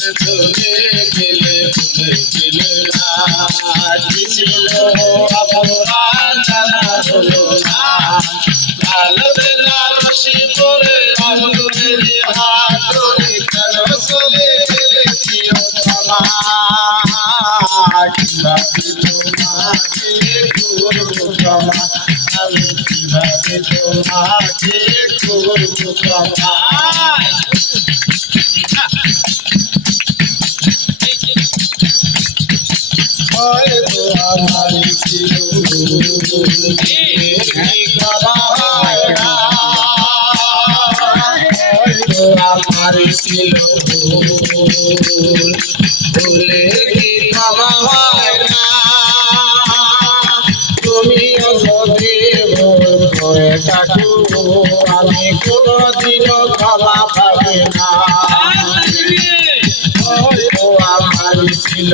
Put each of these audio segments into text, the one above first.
চলে গেলে ভুলে গেলে না কি ছিল অপরাধ জানা হলো না লাল বেনারসি পরে আঙুলের হাত ধরে কেন চলে গেলে প্রিয়তমা কিভাবে তোমাকে করবো ক্ষমা আমি কিভাবে তোমাকে করবো ক্ষমা হয়তো আমার ছিল হয়তো আমার ছিল ভুলে কি ক্ষমা হয় না তুমিও যদি ভুল করে থাকো আমি কোনোদিনও ক্ষমা পাবে না হয়তো আমার ছিল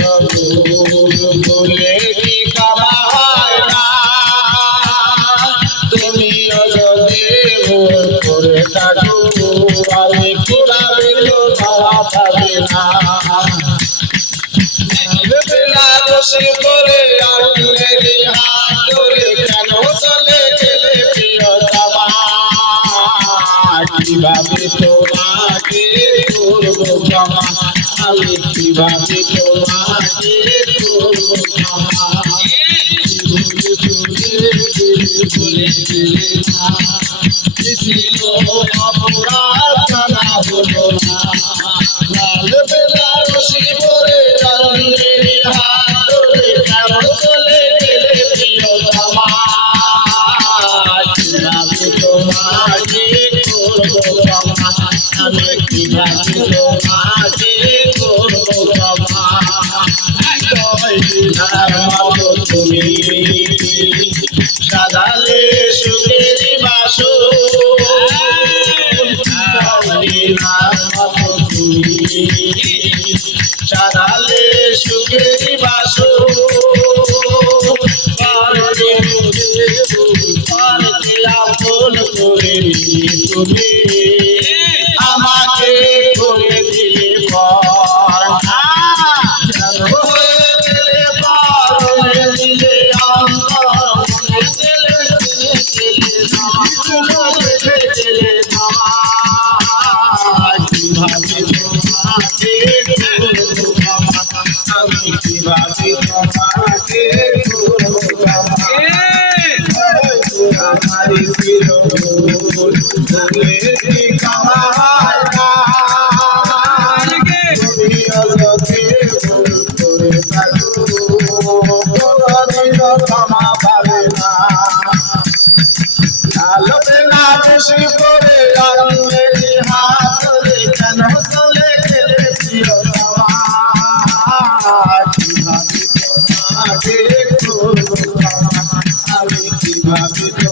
ভুলে কি ক্ষমা হয় না তুমিও যদি ভুল করে থাকো আমি কোনোদিনও ক্ষমা পাবে না বেনারসি পরে আঙুলের হাত ধরে কেন চলে গেলে প্রিয়তমা কিভাবে তোমাকে করবো ক্ষমা আমি কিভাবে তোমাকে করবো ক্ষমা ভুলে গেলে না ছিল অপরাধ জানা হলো না লাল বেনারসি পরে আঙুলের হাত ধরে কেন চলে গেলে প্রিয়তমা কিভাবে তোমাকে করবো ক্ষমা আমি কিভাবে তোমাকে করবো ক্ষমা দিনার মতো তুমি সাজালে সুখের বাসর দিনার মতো তুমি সাজালে সুখের বাসর পারকে আপন করে নিয়ে তুমি আমাকে করে দিলে পর কেন হয়ে গেলে পর দিলে অন্তর মনে গেলে গেলে গেলে কিভাবে তোমাকে করবো ক্ষমা আমি কিভাবে তোমাকে করবো ক্ষমা আমার ছিল ভুলে কি ক্ষমা হয় না তুমিও যদি ভুল করে থাকো কোনোদিনও ক্ষমা পাবে না লাল বেনারসি পরে আঙুলের হাত ধরে কেন চলে গেলে প্রিয়তমা কিভাবে তোমাকে করবো ক্ষমা আমি কিভাবে